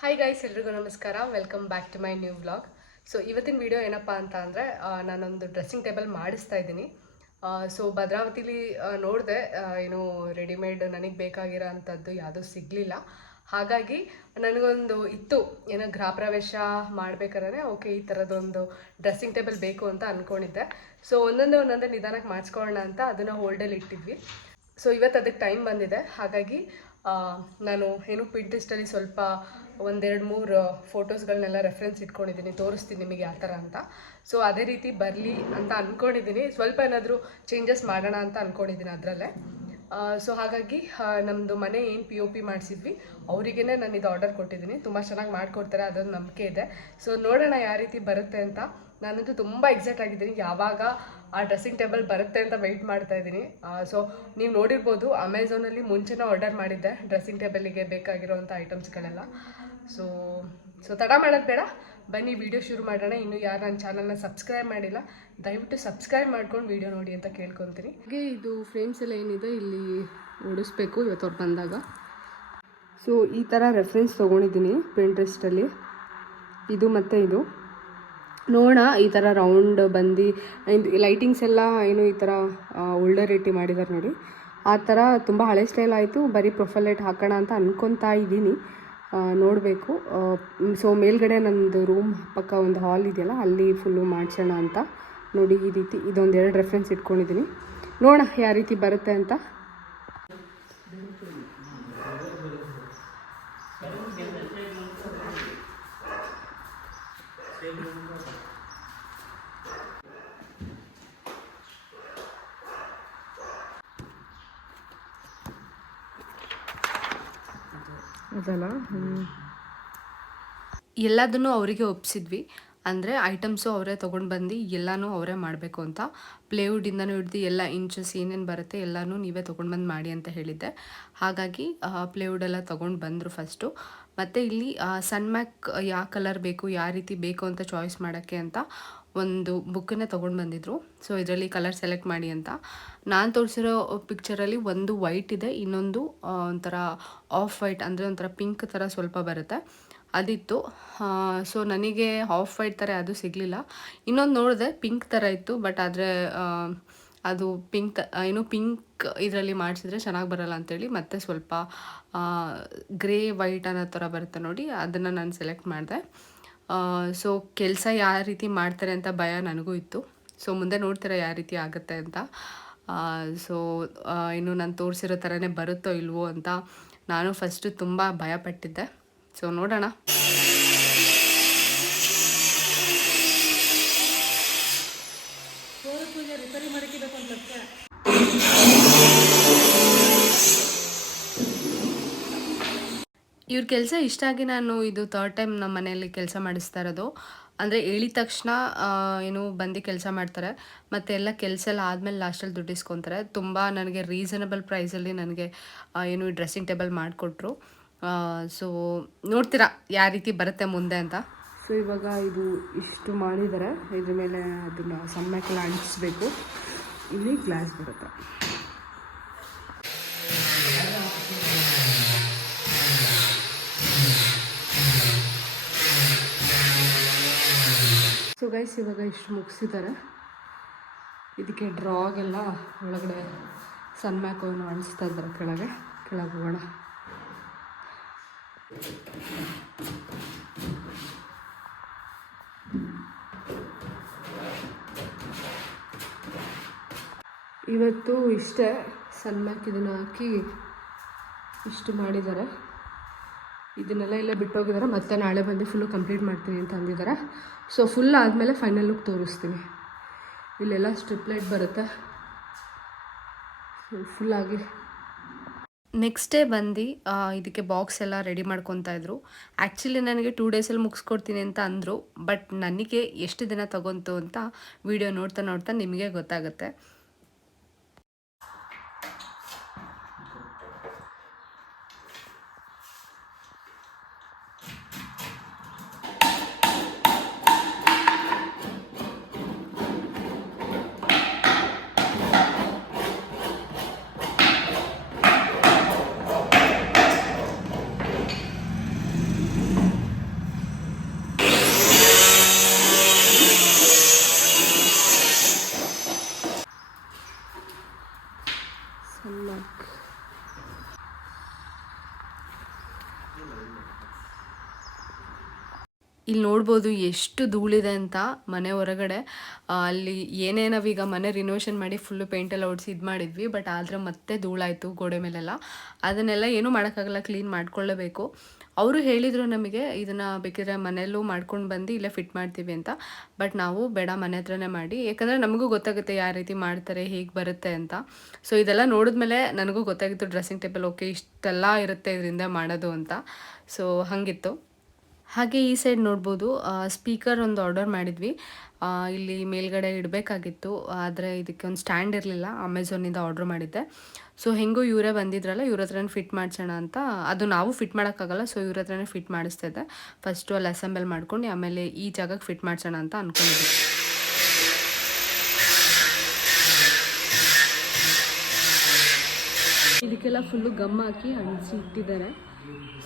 Hi guys, ಎಲ್ರಿಗೂ ನಮಸ್ಕಾರ. Welcome back to my new vlog. So ಇವತ್ತಿನ ವಿಡಿಯೋ ಏನಪ್ಪ ಅಂತ ಅಂದರೆ ನಾನೊಂದು ಡ್ರೆಸ್ಸಿಂಗ್ ಟೇಬಲ್ ಮಾಡಿಸ್ತಾ ಇದ್ದೀನಿ. ಸೊ ಭದ್ರಾವತಿಲಿ ನೋಡಿದೆ, ಏನು ರೆಡಿಮೇಡ್ ನನಗೆ ಬೇಕಾಗಿರೋ ಅಂಥದ್ದು ಯಾವುದೂ ಸಿಗಲಿಲ್ಲ. ಹಾಗಾಗಿ ನನಗೊಂದು ಇತ್ತು, ಏನೋ ಗೃಹ ಪ್ರವೇಶ ಮಾಡಬೇಕಾದ್ರೆ ಓಕೆ ಈ ಥರದೊಂದು ಡ್ರೆಸ್ಸಿಂಗ್ ಟೇಬಲ್ ಬೇಕು ಅಂತ ಅಂದ್ಕೊಂಡಿದ್ದೆ. ಸೊ ಒಂದೊಂದೇ ನಿಧಾನಕ್ಕೆ ಮಾಡಿಸ್ಕೊಳ್ಳೋಣ ಅಂತ ಅದನ್ನು ಹೋಲ್ಡಲ್ಲಿ ಇಟ್ಟಿದ್ವಿ. ಸೊ ಇವತ್ತು ಅದಕ್ಕೆ ಟೈಮ್ ಬಂದಿದೆ. ಹಾಗಾಗಿ ನಾನು ಏನು ಪಿಂಟ್ರೆಸ್ಟಲ್ಲಿ ಸ್ವಲ್ಪ ಒಂದೆರಡು ಮೂರು ಫೋಟೋಸ್ಗಳನ್ನೆಲ್ಲ ರೆಫರೆನ್ಸ್ ಇಟ್ಕೊಂಡಿದ್ದೀನಿ, ತೋರಿಸ್ತೀನಿ ನಿಮಗೆ ಯಾವ ಥರ ಅಂತ. ಸೊ ಅದೇ ರೀತಿ ಬರಲಿ ಅಂತ ಅಂದ್ಕೊಂಡಿದ್ದೀನಿ. ಸ್ವಲ್ಪ ಏನಾದರೂ ಚೇಂಜಸ್ ಮಾಡೋಣ ಅಂತ ಅಂದ್ಕೊಂಡಿದ್ದೀನಿ ಅದರಲ್ಲೇ. ಸೊ ಹಾಗಾಗಿ ನಮ್ಮದು ಮನೆ ಏನು POP ಮಾಡಿಸಿದ್ವಿ ಅವರಿಗೇ ನಾನು ಇದು ಆರ್ಡರ್ ಕೊಟ್ಟಿದ್ದೀನಿ. ತುಂಬ ಚೆನ್ನಾಗಿ ಮಾಡಿಕೊಡ್ತಾರೆ, ಅದೊಂದು ನಂಬಿಕೆ ಇದೆ. ಸೊ ನೋಡೋಣ ಯಾವ ರೀತಿ ಬರುತ್ತೆ ಅಂತ. ನಾನಂತೂ ತುಂಬ ಎಕ್ಸೈಟ್ ಆಗಿದ್ದೀನಿ, ಯಾವಾಗ ಆ ಡ್ರೆಸ್ಸಿಂಗ್ ಟೇಬಲ್ ಬರುತ್ತೆ ಅಂತ ವೆಯ್ಟ್ ಮಾಡ್ತಾ ಇದ್ದೀನಿ. ಸೊ ನೀವು ನೋಡಿರ್ಬೋದು, ಅಮೆಝಾನಲ್ಲಿ ಮುಂಚೆನೇ ಆರ್ಡರ್ ಮಾಡಿದ್ದೆ ಡ್ರೆಸ್ಸಿಂಗ್ ಟೇಬಲಿಗೆ ಬೇಕಾಗಿರೋವಂಥ ಐಟಮ್ಸ್ಗಳೆಲ್ಲ. ಸೊ ತಡ ಮಾಡೋದು ಬೇಡ, ಬನ್ನಿ ವಿಡಿಯೋ ಶುರು ಮಾಡೋಣ. ಇನ್ನು ಯಾರು ನನ್ನ ಚಾನಲ್ನ ಸಬ್ಸ್ಕ್ರೈಬ್ ಮಾಡಿಲ್ಲ, ದಯವಿಟ್ಟು ಸಬ್ಸ್ಕ್ರೈಬ್ ಮಾಡ್ಕೊಂಡು ವಿಡಿಯೋ ನೋಡಿ ಅಂತ ಕೇಳ್ಕೊತೀನಿ. ಹಾಗೆ ಇದು ಫ್ರೇಮ್ಸ್ ಎಲ್ಲ ಏನಿದೆ ಇಲ್ಲಿ ಓಡಿಸ್ಬೇಕು ಇವತ್ತು ಅವ್ರು ಬಂದಾಗ. ಸೊ ಈ ಥರ ರೆಫರೆನ್ಸ್ ತೊಗೊಂಡಿದ್ದೀನಿ ಪಿಂಟ್ರೆಸ್ಟಲ್ಲಿ, ಇದು ಮತ್ತು ಇದು ನೋಡೋಣ. ಈ ಥರ ರೌಂಡ್ ಬಂದು ಲೈಟಿಂಗ್ಸ್ ಎಲ್ಲ ಏನು ಈ ಥರ ಒಳ್ಳೆ ರೇಟಿ ಮಾಡಿದ್ದಾರೆ ನೋಡಿ, ಆ ಥರ ತುಂಬ ಹಳೆ ಸ್ಟೈಲ್ ಆಯಿತು. ಬರೀ ಪ್ರೊಫೈಲ್ ಲೈಟ್ ಹಾಕೋಣ ಅಂತ ಅನ್ಕೊತಾ ಇದ್ದೀನಿ, ನೋಡಬೇಕು. ಸೊ ಮೇಲ್ಗಡೆ ನಮ್ಮದು ರೂಮ್ ಪಕ್ಕ ಒಂದು ಹಾಲ್ ಇದೆಯಲ್ಲ, ಅಲ್ಲಿ ಫುಲ್ಲು ಮಾಡಿಸೋಣ ಅಂತ ನೋಡಿ. ಈ ರೀತಿ ಇದೊಂದೆರಡು ರೆಫರೆನ್ಸ್ ಇಟ್ಕೊಂಡಿದ್ದೀನಿ, ನೋಡೋಣ ಯಾವ ರೀತಿ ಬರುತ್ತೆ ಅಂತ. ಅದಲ್ಲ, ಎಲ್ಲದನ್ನು ಅವರಿಗೆ ಒಪ್ಪಿಸಿದ್ವಿ. ಅಂದರೆ ಐಟಮ್ಸು ಅವರೇ ತೊಗೊಂಡು ಬಂದು ಎಲ್ಲನೂ ಅವರೇ ಮಾಡಬೇಕು ಅಂತ. ಪ್ಲೇವುಡ್ಡಿಂದನೂ ಹಿಡ್ದು ಎಲ್ಲ ಇಂಚಸ್ ಏನೇನು ಬರುತ್ತೆ ಎಲ್ಲನೂ ನೀವೇ ತೊಗೊಂಡು ಬಂದು ಮಾಡಿ ಅಂತ ಹೇಳಿದ್ದೆ. ಹಾಗಾಗಿ ಪ್ಲೇವುಡೆಲ್ಲ ತೊಗೊಂಡು ಬಂದರು ಫಸ್ಟು. ಮತ್ತು ಇಲ್ಲಿ ಸನ್ಮ್ಯಾಕ್ ಯಾವ ಕಲರ್ ಬೇಕು, ಯಾವ ರೀತಿ ಬೇಕು ಅಂತ ಚಾಯ್ಸ್ ಮಾಡೋಕ್ಕೆ ಅಂತ ಒಂದು ಬುಕ್ಕನ್ನೇ ತೊಗೊಂಡು ಬಂದಿದ್ರು. ಸೊ ಇದರಲ್ಲಿ ಕಲರ್ ಸೆಲೆಕ್ಟ್ ಮಾಡಿ ಅಂತ. ನಾನು ತೋರಿಸಿರೋ ಪಿಕ್ಚರಲ್ಲಿ ಒಂದು ವೈಟ್ ಇದೆ, ಇನ್ನೊಂದು ಒಂಥರ ಆಫ್ ವೈಟ್ ಅಂದರೆ ಒಂಥರ ಪಿಂಕ್ ಥರ ಸ್ವಲ್ಪ ಬರುತ್ತೆ, ಅದಿತ್ತು. ಸೊ ನನಗೆ ಆಫ್ ವೈಟ್ ಥರ ಅದು ಸಿಗಲಿಲ್ಲ. ಇನ್ನೊಂದು ನೋಡಿದೆ ಪಿಂಕ್ ಥರ ಇತ್ತು, ಬಟ್ ಆದರೆ ಅದು ಪಿಂಕ್ ಇದರಲ್ಲಿ ಮಾಡಿಸಿದ್ರೆ ಚೆನ್ನಾಗಿ ಬರೋಲ್ಲ ಅಂಥೇಳಿ ಮತ್ತೆ ಸ್ವಲ್ಪ ಗ್ರೇ ವೈಟ್ ಅನ್ನೋ ಥರ ಬರುತ್ತೆ ನೋಡಿ, ಅದನ್ನು ನಾನು ಸೆಲೆಕ್ಟ್ ಮಾಡಿದೆ. ಸೊ ಕೆಲಸ ಯಾವ ರೀತಿ ಮಾಡ್ತಾರೆ ಅಂತ ಭಯ ನನಗೂ ಇತ್ತು. ಸೊ ಮುಂದೆ ನೋಡ್ತೀರಾ ಯಾವ ರೀತಿ ಆಗುತ್ತೆ ಅಂತ. ಸೊ ಇನ್ನು ನಾನು ತೋರಿಸಿರೋ ಥರನೇ ಬರುತ್ತೋ ಇಲ್ವೋ ಅಂತ ನಾನು ಫಸ್ಟು ತುಂಬ ಭಯಪಟ್ಟಿದ್ದೆ. ಸೊ ನೋಡೋಣ. ಇವ್ರ ಕೆಲಸ ಇಷ್ಟ ಆಗಿ ನಾನು ಇದು 3rd ಟೈಮ್ ನಮ್ಮ ಮನೆಯಲ್ಲಿ ಕೆಲಸ ಮಾಡಿಸ್ತಾ ಇರೋದು. ಅಂದರೆ ಹೇಳಿದ ತಕ್ಷಣ ಏನು ಬಂದು ಕೆಲಸ ಮಾಡ್ತಾರೆ, ಮತ್ತು ಎಲ್ಲ ಕೆಲಸ ಎಲ್ಲ ಆದಮೇಲೆ ಲಾಸ್ಟಲ್ಲಿ ದುಡ್ಡು ಇಸ್ಕೊತಾರೆ. ತುಂಬ ನನಗೆ ರೀಸನಬಲ್ ಪ್ರೈಸಲ್ಲಿ ನನಗೆ ಏನು ಡ್ರೆಸ್ಸಿಂಗ್ ಟೇಬಲ್ ಮಾಡಿಕೊಟ್ರು. ಸೊ ನೋಡ್ತೀರಾ ಯಾವ ರೀತಿ ಬರುತ್ತೆ ಮುಂದೆ ಅಂತ. ಸೊ ಇವಾಗ ಇದು ಇಷ್ಟು ಮಾಡಿದ್ದಾರೆ, ಇದ್ರ ಮೇಲೆ ಅದನ್ನು ಸಣ್ಣಕ್ಕೆಲ್ಲ ಅಂಟಿಸ್ಬೇಕು. ಇಲ್ಲಿ ಗ್ಲಾಸ್ ಬರುತ್ತೆ. ಸೊ ಗೈಸ್ ಇವಾಗ ಇಷ್ಟು ಮುಗಿಸಿದ್ದಾರೆ. ಇದಕ್ಕೆ ಡ್ರಾಗೆಲ್ಲ ಒಳಗಡೆ ಸನ್ಮ್ಯಾಕನ್ನು ಅಣಿಸ್ತಾ ಇದ್ದಾರೆ. ಕೆಳಗೆ ಹೋಗೋಣ. ಇವತ್ತು ಇಷ್ಟೇ ಸನ್ಮ್ಯಾಕ್ ಇದನ್ನು ಹಾಕಿ ಇಷ್ಟು ಮಾಡಿದ್ದಾರೆ. ಇದನ್ನೆಲ್ಲ ಇಲ್ಲೇ ಬಿಟ್ಟೋಗಿದ್ದಾರೆ, ಮತ್ತು ನಾಳೆ ಬಂದು ಫುಲ್ಲು ಕಂಪ್ಲೀಟ್ ಮಾಡ್ತೀನಿ ಅಂತ ಅಂದಿದ್ದಾರೆ. ಸೊ ಫುಲ್ ಆದಮೇಲೆ ಫೈನಲ್ ಲುಕ್ ತೋರಿಸ್ತೀನಿ. ಇಲ್ಲೆಲ್ಲ ಸ್ಟ್ರಿಪ್ ಲೈಟ್ ಬರುತ್ತೆ ಫುಲ್ಲಾಗಿ. ನೆಕ್ಸ್ಟ್ ಡೇ ಬಂದು ಇದಕ್ಕೆ ಬಾಕ್ಸ್ ಎಲ್ಲ ರೆಡಿ ಮಾಡ್ಕೊತಾ ಇದ್ರು. ಆ್ಯಕ್ಚುಲಿ ನನಗೆ 2 ಡೇಸಲ್ಲಿ ಮುಗಿಸ್ಕೊಡ್ತೀನಿ ಅಂತ ಅಂದರು, ಬಟ್ ನನಗೆ ಎಷ್ಟು ದಿನ ತಗೊಂತು ಅಂತ ವಿಡಿಯೋ ನೋಡ್ತಾ ನಿಮಗೆ ಗೊತ್ತಾಗುತ್ತೆ. ಇಲ್ಲಿ ನೋಡ್ಬೋದು ಎಷ್ಟು ಧೂಳಿದೆ ಅಂತ ಮನೆ ಹೊರಗಡೆ. ಅಲ್ಲಿ ಏನೇ ನಾವೀಗ ಮನೆ ರಿನೋವೇಷನ್ ಮಾಡಿ ಫುಲ್ಲು ಪೇಂಟೆಲ್ಲ ಹೊಡಿಸಿ ಇದು ಮಾಡಿದ್ವಿ, ಬಟ್ ಆದರೆ ಮತ್ತೆ ಧೂಳಾಯಿತು ಗೋಡೆ ಮೇಲೆಲ್ಲ. ಅದನ್ನೆಲ್ಲ ಏನೂ ಮಾಡೋಕ್ಕಾಗಲ್ಲ, ಕ್ಲೀನ್ ಮಾಡ್ಕೊಳ್ಳೇಬೇಕು. ಅವರು ಹೇಳಿದರು ನಮಗೆ ಇದನ್ನು ಬೇಕಿದ್ರೆ ಮನೆಯಲ್ಲೂ ಮಾಡ್ಕೊಂಡು ಬಂದು ಇಲ್ಲೇ ಫಿಟ್ ಮಾಡ್ತೀವಿ ಅಂತ. ಬಟ್ ನಾವು ಬೇಡ, ಮನೆ ಹತ್ರನೇ ಮಾಡಿ, ಯಾಕಂದರೆ ನಮಗೂ ಗೊತ್ತಾಗುತ್ತೆ ಯಾವ ರೀತಿ ಮಾಡ್ತಾರೆ, ಹೇಗೆ ಬರುತ್ತೆ ಅಂತ. ಸೊ ಇದೆಲ್ಲ ನೋಡಿದ್ಮೇಲೆ ನನಗೂ ಗೊತ್ತಾಗಿತ್ತು ಡ್ರೆಸ್ಸಿಂಗ್ ಟೇಬಲ್ ಓಕೆ ಇಷ್ಟೆಲ್ಲ ಇರುತ್ತೆ ಇದರಿಂದ ಮಾಡೋದು ಅಂತ. ಸೊ ಹಾಗಿತ್ತು. ಹಾಗೆ ಈ ಸೈಡ್ ನೋಡ್ಬೋದು ಸ್ಪೀಕರ್ ಒಂದು ಆರ್ಡರ್ ಮಾಡಿದ್ವಿ. ಇಲ್ಲಿ ಮೇಲ್ಗಡೆ ಇಡಬೇಕಾಗಿತ್ತು, ಆದರೆ ಇದಕ್ಕೆ ಒಂದು ಸ್ಟ್ಯಾಂಡ್ ಇರಲಿಲ್ಲ. ಅಮೆಝಾನಿಂದ ಆರ್ಡ್ರ್ ಮಾಡಿದ್ದೆ. ಸೊ ಹೆಂಗೂ ಇವರೇ ಬಂದಿದ್ರಲ್ಲ, ಇವ್ರ ಹತ್ರನೇ ಫಿಟ್ ಮಾಡಿಸೋಣ ಅಂತ. ಅದು ನಾವು ಫಿಟ್ ಮಾಡೋಕ್ಕಾಗಲ್ಲ, ಸೊ ಇವ್ರ ಹತ್ರನೇ ಫಿಟ್ ಮಾಡಿಸ್ತಾ ಇದ್ದೆ. ಫಸ್ಟು ಅಲ್ಲಿ ಅಸೆಂಬಲ್ ಮಾಡ್ಕೊಂಡು ಆಮೇಲೆ ಈ ಜಾಗಕ್ಕೆ ಫಿಟ್ ಮಾಡಿಸೋಣ ಅಂತ ಅಂದ್ಕೊಂಡಿದ್ವಿ. ಇದಕ್ಕೆಲ್ಲ ಫುಲ್ಲು ಗಮ್ ಹಾಕಿ ಅಂಟಿಸಿ ಇಟ್ಟಿದ್ದಾರೆ.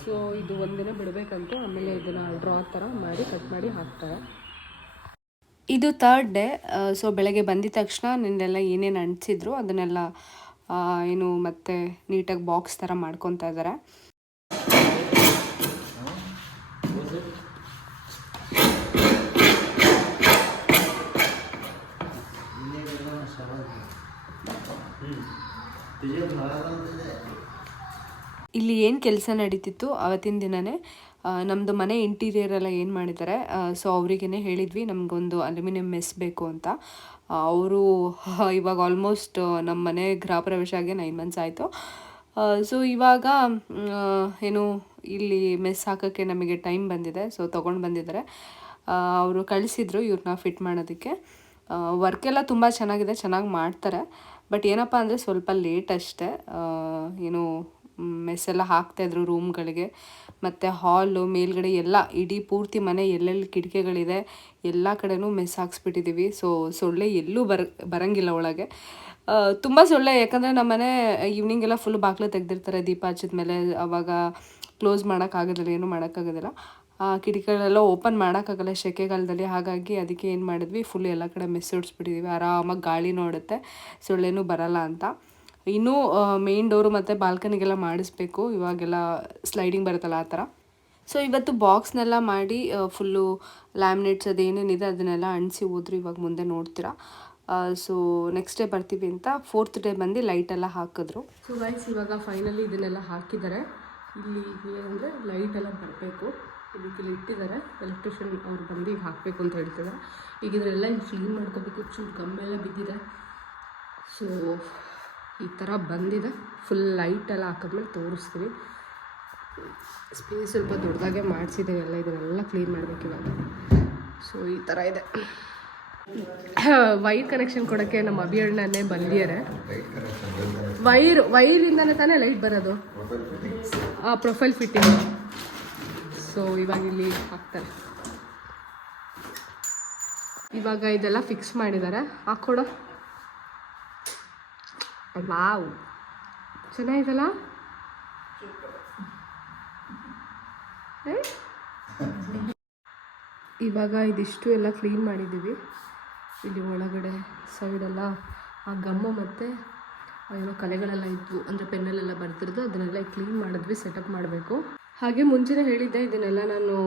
ಸೊ ಇದು ಒಂದಿನ ಬಿಡಬೇಕಂತೆ, ಆಮೇಲೆ ಇದನ್ನು ಡ್ರಾ ಥರ ಮಾಡಿ ಕಟ್ ಮಾಡಿ ಹಾಕ್ತಾರೆ. ಇದು 3rd ಡೇ. ಸೊ ಬೆಳಗ್ಗೆ ಬಂದಿದ ತಕ್ಷಣ ನಿನ್ನೆಲ್ಲ ಏನೇನು ಅಂಟಿಸಿದ್ರು ಅದನ್ನೆಲ್ಲ ಏನು ಮತ್ತೆ ನೀಟಾಗಿ ಬಾಕ್ಸ್ ಥರ ಮಾಡ್ಕೊತಾ ಇದ್ದಾರೆ. ಇಲ್ಲಿ ಏನು ಕೆಲಸ ನಡೀತಿತ್ತು ಅವತ್ತಿನ ದಿನವೇ ನಮ್ಮದು ಮನೆ ಇಂಟೀರಿಯರ್ ಎಲ್ಲ ಏನು ಮಾಡಿದ್ದಾರೆ. ಸೊ ಅವರಿಗೇ ಹೇಳಿದ್ವಿ ನಮಗೊಂದು ಅಲ್ಯೂಮಿನಿಯಂ ಮೆಸ್ ಬೇಕು ಅಂತ. ಅವರು ಇವಾಗ ಆಲ್ಮೋಸ್ಟ್ ನಮ್ಮ ಮನೆ ಗೃಹ ಪ್ರವೇಶ ಆಗಿ 9 months ಆಯಿತು. ಸೊ ಇವಾಗ ಏನು ಇಲ್ಲಿ ಮೆಸ್ ಹಾಕೋಕ್ಕೆ ನಮಗೆ ಟೈಮ್ ಬಂದಿದೆ. ಸೊ ತೊಗೊಂಡು ಬಂದಿದ್ದಾರೆ. ಅವರು ಕಳಿಸಿದ್ರು ಇವ್ರನ್ನ ಫಿಟ್ ಮಾಡೋದಕ್ಕೆ. ವರ್ಕೆಲ್ಲ ತುಂಬ ಚೆನ್ನಾಗಿದೆ, ಚೆನ್ನಾಗಿ ಮಾಡ್ತಾರೆ. ಬಟ್ ಏನಪ್ಪ ಅಂದರೆ ಸ್ವಲ್ಪ ಲೇಟ್ ಅಷ್ಟೇ. ಏನು ಮೆಸ್ಸೆಲ್ಲ ಹಾಕ್ತಾಯಿದ್ರು ರೂಮ್ಗಳಿಗೆ, ಮತ್ತು ಹಾಲು ಮೇಲ್ಗಡೆ ಎಲ್ಲ ಇಡೀ ಪೂರ್ತಿ ಮನೆ ಎಲ್ಲೆಲ್ಲಿ ಕಿಟಕಿಗಳಿದೆ ಎಲ್ಲ ಕಡೆನೂ ಮೆಸ್ ಹಾಕ್ಸ್ಬಿಟ್ಟಿದ್ದೀವಿ. ಸೊ ಸೊಳ್ಳೆ ಎಲ್ಲೂ ಬರೋಂಗಿಲ್ಲ ಒಳಗೆ. ತುಂಬ ಸೊಳ್ಳೆ, ಯಾಕಂದರೆ ನಮ್ಮ ಮನೆ ಈವ್ನಿಂಗೆಲ್ಲ ಫುಲ್ ಬಾಗಿಲು ತೆಗೆದಿರ್ತಾರೆ ದೀಪ ಹಚ್ಚಿದ ಮೇಲೆ. ಆವಾಗ ಕ್ಲೋಸ್ ಮಾಡೋಕ್ಕಾಗೋದಿಲ್ಲ, ಏನೂ ಮಾಡೋಕ್ಕಾಗೋದಿಲ್ಲ. ಕಿಟಕಿಗಳೆಲ್ಲ ಓಪನ್ ಮಾಡೋಕ್ಕಾಗಲ್ಲ ಸೆಕೆಗಾಲದಲ್ಲಿ. ಹಾಗಾಗಿ ಅದಕ್ಕೆ ಏನು ಮಾಡಿದ್ವಿ, ಫುಲ್ ಎಲ್ಲ ಕಡೆ ಮೆಸ್ ಹೊಡಿಸ್ಬಿಟ್ಟಿದ್ದೀವಿ. ಆರಾಮಾಗಿ ಗಾಳಿ ನೋಡುತ್ತೆ, ಸೊಳ್ಳೆನೂ ಬರಲ್ಲ ಅಂತ. ಇನ್ನೂ ಮೇನ್ ಡೋರು ಮತ್ತು ಬಾಲ್ಕನಿಗೆಲ್ಲ ಮಾಡಿಸ್ಬೇಕು. ಇವಾಗೆಲ್ಲ ಸ್ಲೈಡಿಂಗ್ ಬರುತ್ತಲ್ಲ ಆ ಥರ. ಸೊ ಇವತ್ತು ಬಾಕ್ಸ್ನೆಲ್ಲ ಮಾಡಿ ಫುಲ್ಲು ಲ್ಯಾಮಿನೇಟ್ಸ್ ಅದೇನೇನಿದೆ ಅದನ್ನೆಲ್ಲ ಅಂಟಿಸಿ ಹೋದ್ರು. ಇವಾಗ ಮುಂದೆ ನೋಡ್ತೀರಾ. ಸೊ ನೆಕ್ಸ್ಟ್ ಡೇ ಬರ್ತೀವಿ ಅಂತ 4th ಡೇ ಬಂದು ಲೈಟೆಲ್ಲ ಹಾಕಿದ್ರು. ಸೊ ಗೈಸ್ ಇವಾಗ ಫೈನಲಿ ಇದನ್ನೆಲ್ಲ ಹಾಕಿದ್ದಾರೆ. ಇಲ್ಲಿ ಏನಂದರೆ ಲೈಟೆಲ್ಲ ಬರಬೇಕು, ಇದಕ್ಕೆಲ್ಲ ಇಟ್ಟಿದ್ದಾರೆ. ಎಲೆಕ್ಟ್ರಿಷಿಯನ್ ಅವ್ರು ಬಂದು ಈಗ ಹಾಕಬೇಕು ಅಂತ ಹೇಳ್ತಿದ್ದಾರೆ. ಈಗ ಇದನ್ನೆಲ್ಲ ಇಲ್ಲಿ ಕ್ಲೀನ್ ಮಾಡ್ಕೋಬೇಕು, ಚೂರು ಗಮ್ಮೆಲ್ಲ ಬಿದ್ದಿದೆ. ಸೊ ಈ ಥರ ಬಂದಿದೆ. ಫುಲ್ ಲೈಟೆಲ್ಲ ಹಾಕಿದ್ಮೇಲೆ ತೋರಿಸ್ತೀವಿ. ಸ್ಪೇಸ್ ಸ್ವಲ್ಪ ದೊಡ್ಡದಾಗೆ ಮಾಡಿಸಿದ್ದೇವೆ ಎಲ್ಲ. ಇದನ್ನೆಲ್ಲ ಕ್ಲೀನ್ ಮಾಡಬೇಕು ಇವಾಗ. ಸೊ ಈ ಥರ ಇದೆ. ವೈರ್ ಕನೆಕ್ಷನ್ ಕೊಡೋಕ್ಕೆ ನಮ್ಮ ಅಭಿಯಣ್ಣನೇ ಬಂದಿದ್ದಾರೆ. ವೈರಿಂದನೇ ತಾನೇ ಲೈಟ್ ಬರೋದು, ಪ್ರೊಫೈಲ್ ಫಿಟ್ಟಿಂಗ್. ಸೊ ಇವಾಗ ಇಲ್ಲಿ ಹಾಕ್ತಾರೆ. ಇವಾಗ ಇದೆಲ್ಲ ಫಿಕ್ಸ್ ಮಾಡಿದ್ದಾರೆ. ಹಾಕ್ಕೊಡೋ. ವಾವ್, ಚೆನ್ನಾಗಿದಲ್ಲ. ಇವಾಗ ಇದಿಷ್ಟು ಎಲ್ಲ ಕ್ಲೀನ್ ಮಾಡಿದ್ದೀವಿ. ಇಲ್ಲಿ ಒಳಗಡೆ ಸೈಡೆಲ್ಲ ಆ ಗಮ್ಮು ಮತ್ತು ಏನೋ ಕಲೆಗಳೆಲ್ಲ ಇದ್ವು, ಅಂದರೆ ಪೆನ್ನಲ್ಲೆಲ್ಲ ಬರ್ತಿರೋದು, ಅದನ್ನೆಲ್ಲ ಕ್ಲೀನ್ ಮಾಡಿದ್ವಿ. ಸೆಟಪ್ ಮಾಡಬೇಕು. ಹಾಗೆ ಮುಂಚೆನೇ ಹೇಳಿದ್ದೆ, ಇದನ್ನೆಲ್ಲ ನಾನು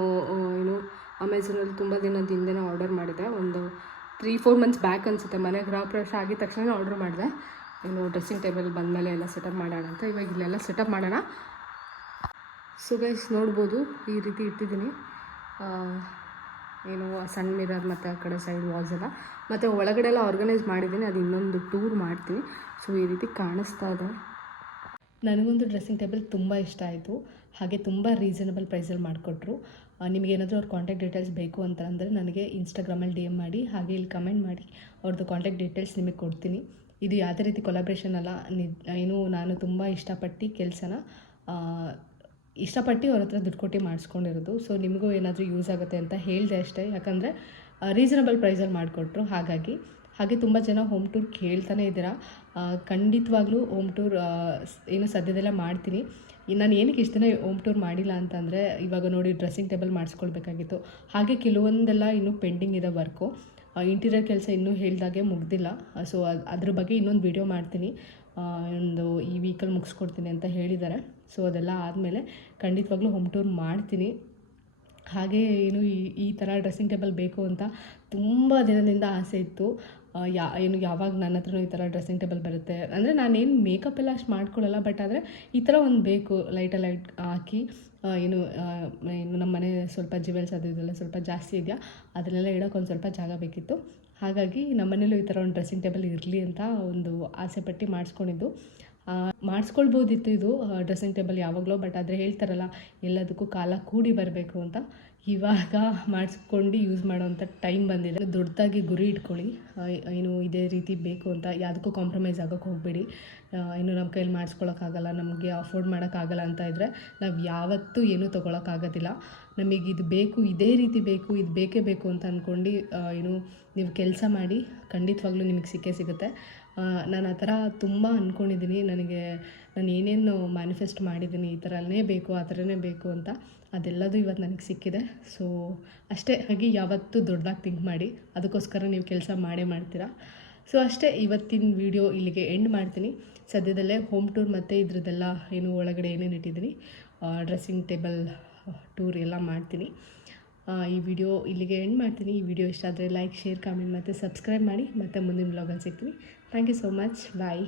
ಏನು ಅಮೆಝಾನಲ್ಲಿ ತುಂಬ ದಿನದ ಹಿಂದೆನೇ ಆರ್ಡರ್ ಮಾಡಿದೆ. ಒಂದು 3-4 months ಬ್ಯಾಕ್ ಅನಿಸುತ್ತೆ. ಮನೆ ಗೃಹ ಪ್ರವೇಶ ಆಗಿದ ತಕ್ಷಣ ಆರ್ಡರ್ ಮಾಡಿದೆ. ಏನು ಡ್ರೆಸ್ಸಿಂಗ್ ಟೇಬಲ್ ಬಂದಮೇಲೆ ಎಲ್ಲ ಸೆಟಪ್ ಮಾಡೋಣ ಅಂತ. ಇವಾಗ ಇಲ್ಲೆಲ್ಲ ಸೆಟಪ್ ಮಾಡೋಣ. ಸೊ ಗೈಸ್ ನೋಡ್ಬೋದು ಈ ರೀತಿ ಇಟ್ಟಿದ್ದೀನಿ. ಏನು ಸಣ್ಣ ಮಿರರ್ ಮತ್ತು ಆ ಕಡೆ ಸೈಡ್ ವಾಲ್ಸ್ ಎಲ್ಲ, ಮತ್ತು ಒಳಗಡೆ ಎಲ್ಲ ಆರ್ಗನೈಸ್ ಮಾಡಿದ್ದೀನಿ. ಅದು ಇನ್ನೊಂದು ಟೂರ್ ಮಾಡ್ತೀನಿ. ಸೊ ಈ ರೀತಿ ಕಾಣಿಸ್ತಾ ಇದೆ. ನನಗೊಂದು ಡ್ರೆಸ್ಸಿಂಗ್ ಟೇಬಲ್ ತುಂಬ ಇಷ್ಟ ಆಯಿತು. ಹಾಗೆ ತುಂಬ ರೀಸನಬಲ್ ಪ್ರೈಸಲ್ಲಿ ಮಾಡಿಕೊಟ್ರು. ನಿಮಗೇನಾದರೂ ಅವ್ರ ಕಾಂಟ್ಯಾಕ್ಟ್ ಡೀಟೇಲ್ಸ್ ಬೇಕು ಅಂತ ಅಂದರೆ ನನಗೆ ಇನ್ಸ್ಟಾಗ್ರಾಮಲ್ಲಿ DM ಮಾಡಿ, ಹಾಗೆ ಇಲ್ಲಿ ಕಮೆಂಟ್ ಮಾಡಿ ಅವ್ರದ್ದು ಕಾಂಟ್ಯಾಕ್ಟ್ ಡೀಟೇಲ್ಸ್ ನಿಮಗೆ ಕೊಡ್ತೀನಿ. ಇದು ಯಾವುದೇ ರೀತಿ ಕೊಲಾಬ್ರೇಷನ್ ಅಲ್ಲ. ಏನು ನಾನು ತುಂಬ ಇಷ್ಟಪಟ್ಟು ಅವ್ರ ಹತ್ರ ದುಡ್ಡು ಕೊಟ್ಟು ಮಾಡಿಸ್ಕೊಂಡಿರೋದು. ಸೊ ನಿಮಗೂ ಏನಾದರೂ ಯೂಸ್ ಆಗುತ್ತೆ ಅಂತ ಹೇಳಿದೆ ಅಷ್ಟೇ. ಯಾಕಂದರೆ ರೀಸನಬಲ್ ಪ್ರೈಸಲ್ಲಿ ಮಾಡಿಕೊಟ್ರು. ಹಾಗೆ ತುಂಬ ಜನ ಹೋಮ್ ಟೂರ್ ಕೇಳ್ತಾನೆ ಇದ್ದೀರಾ. ಖಂಡಿತವಾಗ್ಲೂ ಹೋಮ್ ಟೂರ್ ಏನು ಸದ್ಯದಲ್ಲೇ ಮಾಡ್ತೀನಿ. ನಾನು ಏನಕ್ಕೆ ಇಷ್ಟು ದಿನ ಹೋಮ್ ಟೂರ್ ಮಾಡಿಲ್ಲ ಅಂತಂದರೆ, ಇವಾಗ ನೋಡಿ ಡ್ರೆಸ್ಸಿಂಗ್ ಟೇಬಲ್ ಮಾಡಿಸ್ಕೊಳ್ಬೇಕಾಗಿತ್ತು. ಹಾಗೆ ಕೆಲವೊಂದೆಲ್ಲ ಇನ್ನೂ ಪೆಂಡಿಂಗ್ ಇದೆ ವರ್ಕು. ಇಂಟೀರಿಯರ್ ಕೆಲಸ ಇನ್ನೂ ಹೇಳಿದಾಗೆ ಮುಗ್ದಿಲ್ಲ. ಸೊ ಅದ್ರ ಬಗ್ಗೆ ಇನ್ನೊಂದು ವಿಡಿಯೋ ಮಾಡ್ತೀನಿ. ಈ ವೀಕಲ್ಲಿ ಮುಗಿಸ್ಕೊಡ್ತೀನಿ ಅಂತ ಹೇಳಿದ್ದಾರೆ. ಸೊ ಅದೆಲ್ಲ ಆದಮೇಲೆ ಖಂಡಿತವಾಗ್ಲೂ ಹೋಮ್ ಟೂರ್ ಮಾಡ್ತೀನಿ. ಹಾಗೆ ಏನು ಈ ಥರ ಡ್ರೆಸ್ಸಿಂಗ್ ಟೇಬಲ್ ಬೇಕು ಅಂತ ತುಂಬ ದಿನದಿಂದ ಆಸೆ ಇತ್ತು. ಯಾವಾಗ ನನ್ನ ಹತ್ರನೂ ಈ ಥರ ಡ್ರೆಸ್ಸಿಂಗ್ ಟೇಬಲ್ ಬರುತ್ತೆ ಅಂದರೆ ನಾನೇನು ಮೇಕಪ್ ಎಲ್ಲ ಅಷ್ಟು ಮಾಡ್ಕೊಳ್ಳಲ್ಲ, ಬಟ್ ಆದರೆ ಈ ಥರ ಒಂದು ಬೇಕು ಲೈಟ್ ಹಾಕಿ ಏನು ನಮ್ಮ ಮನೆ ಸ್ವಲ್ಪ ಜ್ಯುವೆಲ್ಸ್ ಅದು ಇದೆಲ್ಲ ಸ್ವಲ್ಪ ಜಾಸ್ತಿ ಇದೆಯಾ, ಅದನ್ನೆಲ್ಲ ಇಡೋಕೆ ಒಂದು ಸ್ವಲ್ಪ ಜಾಗ ಬೇಕಿತ್ತು. ಹಾಗಾಗಿ ನಮ್ಮ ಮನೇಲೂ ಈ ಥರ ಒಂದು ಡ್ರೆಸ್ಸಿಂಗ್ ಟೇಬಲ್ ಇರಲಿ ಅಂತ ಒಂದು ಆಸೆ ಪಟ್ಟು ಮಾಡಿಸ್ಕೊಂಡಿದ್ದು. ಮಾಡಿಸ್ಕೊಳ್ಬೋದಿತ್ತು ಇದು ಡ್ರೆಸ್ಸಿಂಗ್ ಟೇಬಲ್ ಯಾವಾಗಲೂ, ಬಟ್ ಆದರೆ ಹೇಳ್ತಾರಲ್ಲ ಎಲ್ಲದಕ್ಕೂ ಕಾಲ ಕೂಡಿ ಬರಬೇಕು ಅಂತ. ಇವಾಗ ಮಾಡಿಸ್ಕೊಂಡು ಯೂಸ್ ಮಾಡೋವಂಥ ಟೈಮ್ ಬಂದಿದೆ. ದೊಡ್ಡದಾಗಿ ಗುರಿ ಇಟ್ಕೊಳ್ಳಿ, ಏನು ಇದೇ ರೀತಿ ಬೇಕು ಅಂತ ಯಾವುದಕ್ಕೂ ಕಾಂಪ್ರಮೈಸ್ ಆಗೋಕ್ಕೆ ಹೋಗಬೇಡಿ. ಇನ್ನು ನಮ್ಮ ಕೈಯಲ್ಲಿ ಮಾಡಿಸ್ಕೊಳಕ್ಕಾಗಲ್ಲ, ನಮಗೆ ಅಫೋರ್ಡ್ ಮಾಡೋಕ್ಕಾಗಲ್ಲ ಅಂತ ಇದ್ದರೆ ನಾವು ಯಾವತ್ತೂ ಏನೂ ತೊಗೊಳಕ್ಕಾಗೋದಿಲ್ಲ. ನಮಗೆ ಇದು ಬೇಕು, ಇದೇ ರೀತಿ ಬೇಕು, ಇದು ಬೇಕೇ ಬೇಕು ಅಂತ ಅಂದ್ಕೊಂಡು ಏನು ನೀವು ಕೆಲಸ ಮಾಡಿ, ಖಂಡಿತವಾಗ್ಲೂ ನಿಮಗೆ ಸಿಕ್ಕೇ ಸಿಗುತ್ತೆ. ನಾನು ಆ ಥರ ತುಂಬ ಅಂದ್ಕೊಂಡಿದ್ದೀನಿ. ನಾನು ಏನೇನು ಮ್ಯಾನಿಫೆಸ್ಟ್ ಮಾಡಿದ್ದೀನಿ, ಈ ಥರನೇ ಬೇಕು ಆ ಥರನೇ ಬೇಕು ಅಂತ, ಅದೆಲ್ಲದೂ ಇವತ್ತು ನನಗೆ ಸಿಕ್ಕಿದೆ. ಸೊ ಅಷ್ಟೇ. ಹಾಗೆ ಯಾವತ್ತೂ ದೊಡ್ಡದಾಗಿ ಥಿಂಕ್ ಮಾಡಿ, ಅದಕ್ಕೋಸ್ಕರ ನೀವು ಕೆಲಸ ಮಾಡೇ ಮಾಡ್ತೀರಾ. ಸೊ ಅಷ್ಟೇ, ಇವತ್ತಿನ ವಿಡಿಯೋ ಇಲ್ಲಿಗೆ ಎಂಡ್ ಮಾಡ್ತೀನಿ. ಸದ್ಯದಲ್ಲೇ ಹೋಮ್ ಟೂರ್ ಮತ್ತು ಇದ್ರದ್ದೆಲ್ಲ ಏನು ಒಳಗಡೆ ಏನೇನು ಇಟ್ಟಿದ್ದೀನಿ ಡ್ರೆಸ್ಸಿಂಗ್ ಟೇಬಲ್ ಟೂರ್ ಎಲ್ಲ ಮಾಡ್ತೀನಿ. ಈ ವಿಡಿಯೋ ಇಲ್ಲಿಗೆ ಎಂಡ್ ಮಾಡ್ತೀನಿ. ಈ ವಿಡಿಯೋ ಇಷ್ಟ ಆದರೆ ಲೈಕ್, ಶೇರ್, ಕಾಮೆಂಟ್ ಮತ್ತು ಸಬ್ಸ್ಕ್ರೈಬ್ ಮಾಡಿ. ಮತ್ತು ಮುಂದಿನ ವ್ಲಾಗಲ್ಲಿ ಸಿಗ್ತೀನಿ. Thank you so much. Bye.